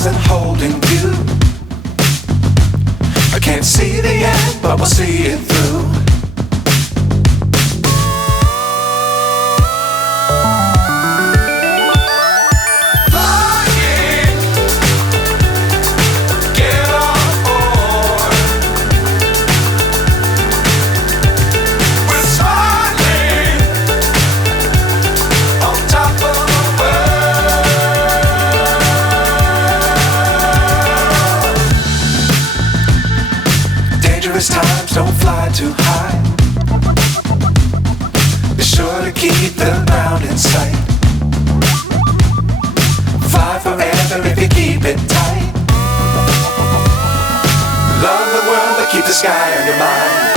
stars and holding you. I can't see the end, but we'll see it through. Times don't fly too high. Be sure to keep the ground in sight. Fly forever if you keep it tight. Love the world but keep the sky on your mind.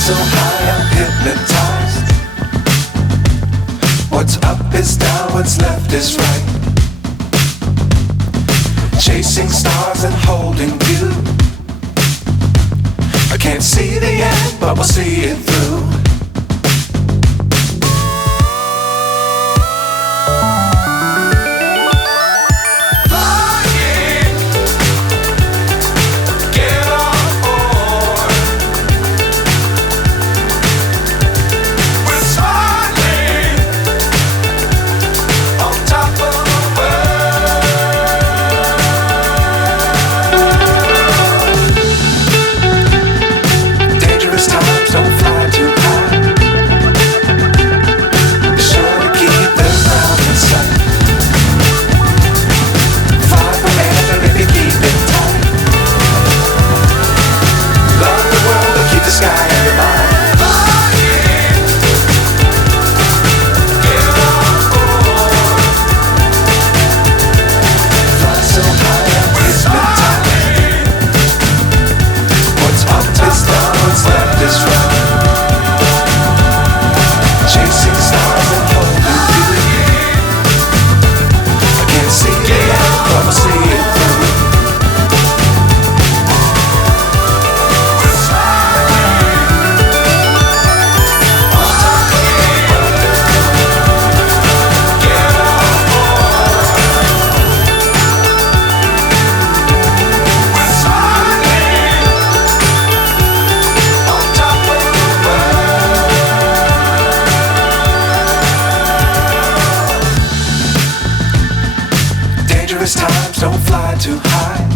So high I'm hypnotized. What's up is down, what's left is right. Chasing stars and holding you. I can't see the end, but we'll see it through. Times don't fly too high.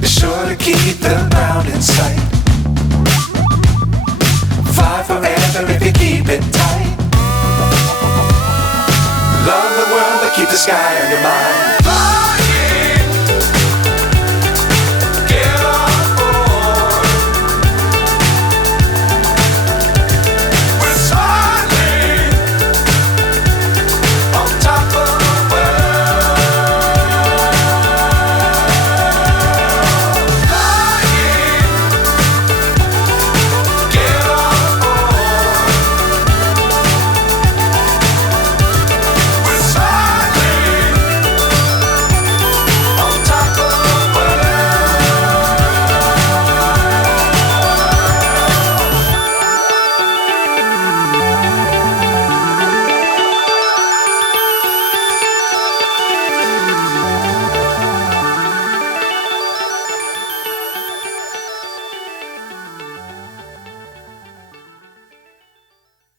Be sure to keep the ground in sight. Fly forever if you keep it tight. Love the world but keep the sky on your mind.